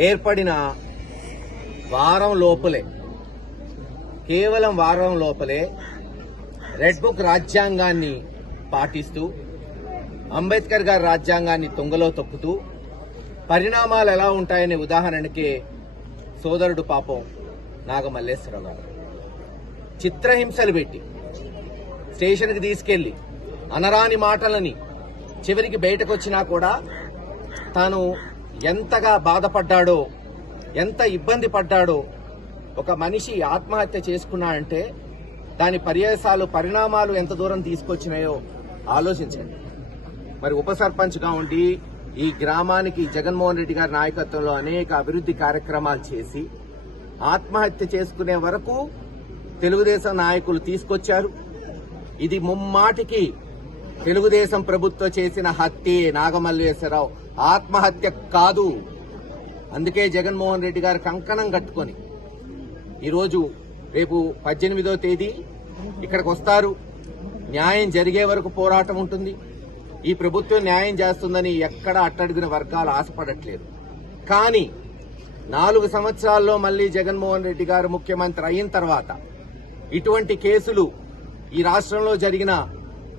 ఏర్పడిన వారం లోపలే. కేవలం వారం లోపలే రెడ్ బుక్ రాజ్యాంగాన్ని పాటిస్తూ అంబేద్కర్ గారి రాజ్యాంగాన్ని తుంగలో తొక్కుతూ పరిణామాలు ఎలా ఉంటాయనే ఉదాహరణకే సోదరుడు పాపం నాగమల్లేశ్వరరావు గారు. చిత్రహింసలు పెట్టి స్టేషన్కి తీసుకెళ్ళి అనరాని మాటలని చివరికి బయటకు వచ్చినా కూడా తాను ఎంతగా బాధపడ్డాడో ఎంత ఇబ్బంది పడ్డాడో ఒక మనిషి ఆత్మహత్య చేసుకున్నాడంటే దాని పర్యాసాలు పరిణామాలు ఎంత దూరం తీసుకొచ్చినాయో ఆలోచించండి. మరి ఉప సర్పంచ్గా ఉండి ఈ గ్రామానికి జగన్మోహన్ రెడ్డి గారి నాయకత్వంలో అనేక అభివృద్ధి కార్యక్రమాలు చేసి ఆత్మహత్య చేసుకునే వరకు తెలుగుదేశం నాయకులు తీసుకొచ్చారు. ఇది ముమ్మాటికి తెలుగుదేశం ప్రభుత్వం చేసిన హత్యే నాగమల్లేశ్వరరావు ఆత్మహత్య కాదు. అందుకే జగన్మోహన్ రెడ్డి గారు కంకణం కట్టుకొని ఈరోజు రేపు పద్దెనిమిదో తేదీ ఇక్కడికి వస్తారు. న్యాయం జరిగే వరకు పోరాటం ఉంటుంది. ఈ ప్రభుత్వం న్యాయం చేస్తుందని ఎక్కడ అట్టడిగిన వర్గాలు ఆశపడట్లేదు. కానీ నాలుగు సంవత్సరాల్లో మళ్ళీ జగన్మోహన్ రెడ్డి గారు ముఖ్యమంత్రి అయిన తర్వాత ఇటువంటి కేసులు ఈ రాష్ట్రంలో జరిగిన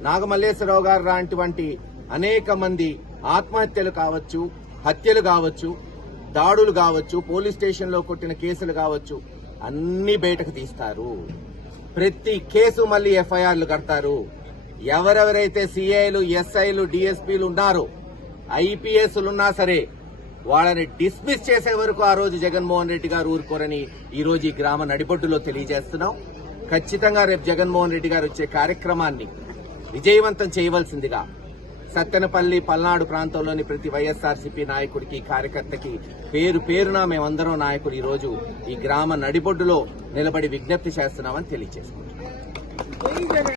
నాగమల్లేశ్వరరావు గారు లాంటివంటి అనేక మంది ఆత్మహత్యలు కావచ్చు హత్యలు కావచ్చు దాడులు కావచ్చు పోలీస్ స్టేషన్లో కొట్టిన కేసులు కావచ్చు అన్ని బయటకు తీస్తారు. ప్రతి కేసు మళ్ళీ ఎఫ్ఐఆర్లు కడతారు. ఎవరెవరైతే సిఐలు ఎస్ఐలు డిఎస్పీలు ఉన్నారో ఐపీఎస్లు ఉన్నా సరే వాళ్ళని డిస్మిస్ చేసే వరకు ఆ రోజు జగన్మోహన్ రెడ్డి గారు ఊరుకోరని ఈ రోజు ఈ గ్రామ నడిబొడ్డులో తెలియజేస్తున్నాం. ఖచ్చితంగా రేపు జగన్మోహన్ రెడ్డి గారు వచ్చే కార్యక్రమాన్ని విజయవంతం చేయవలసిందిగా సత్తెనపల్లి పల్నాడు ప్రాంతంలోని ప్రతి వైఎస్ఆర్సీపీ నాయకుడికి కార్యకర్తకి పేరు పేరున మేమందరం నాయకులు ఈరోజు ఈ గ్రామ నడిబొడ్డులో నిలబడి విజ్ఞప్తి చేస్తున్నామని తెలియజేసుకుంటున్నాం.